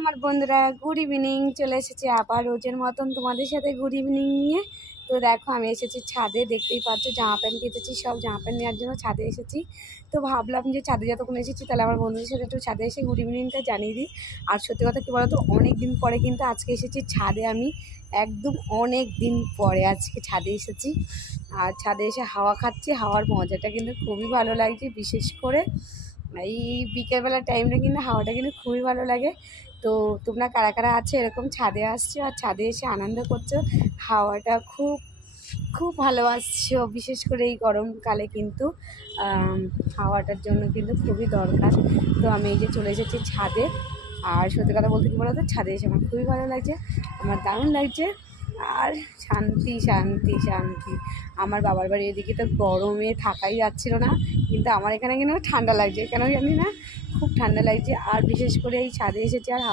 আমার বন্ধুরা good evening, চলে এসেছি আবার রোজের মতন তোমাদের সাথে গুড ইভিনিং নিয়ে। তো দেখো আমি এসেছি ছাদে, দেখতেই পাচ্ছ জামা প্যান্ট কেটেছি, সব জামা প্যান্ট নেওয়ার জন্য ছাদে এসেছি। তো ভাবলাম যে ছাদে যতক্ষণ এসেছি তাহলে আমার বন্ধুদের সাথে একটু ছাদে এসে গুড ইভিনিংটা জানিয়ে দিই। আর সত্যি কথা কী বলতো, অনেক দিন পরে কিন্তু আজকে এসেছি ছাদে, আমি একদম অনেক দিন পরে আজকে ছাদে এসেছি। আর ছাদে এসে হাওয়া খাচ্ছি, হাওয়ার মজাটা কিন্তু খুবই ভালো লাগছে। বিশেষ করে এই বিকেলবেলার টাইমটা কিন্তু হাওয়াটা কিন্তু খুবই ভালো লাগে। তো তোমরা কারা কারা আছো এরকম ছাদে আসছো আর ছাদে এসে আনন্দ করছো, হাওয়াটা খুব খুব ভালোবাসছো। বিশেষ করে এই গরমকালে কিন্তু হাওয়াটার জন্য কিন্তু খুবই দরকার। তো আমি এই যে চলে এসেছি ছাদে। আর সত্যি কথা বলতে কী বলতো, ছাদে এসে আমার খুবই ভালো লাগছে, আমার দারুণ লাগছে। আর শান্তি শান্তি শান্তি। আমার বাবার বাড়ি এদিকে তো গরমে থাকাই যাচ্ছিল না, কিন্তু আমার এখানে কিন্তু ঠান্ডা লাগছে, কেন জানি না খুব ঠান্ডা লাগছে। আর বিশেষ করে এই ছাদে এসেছি আর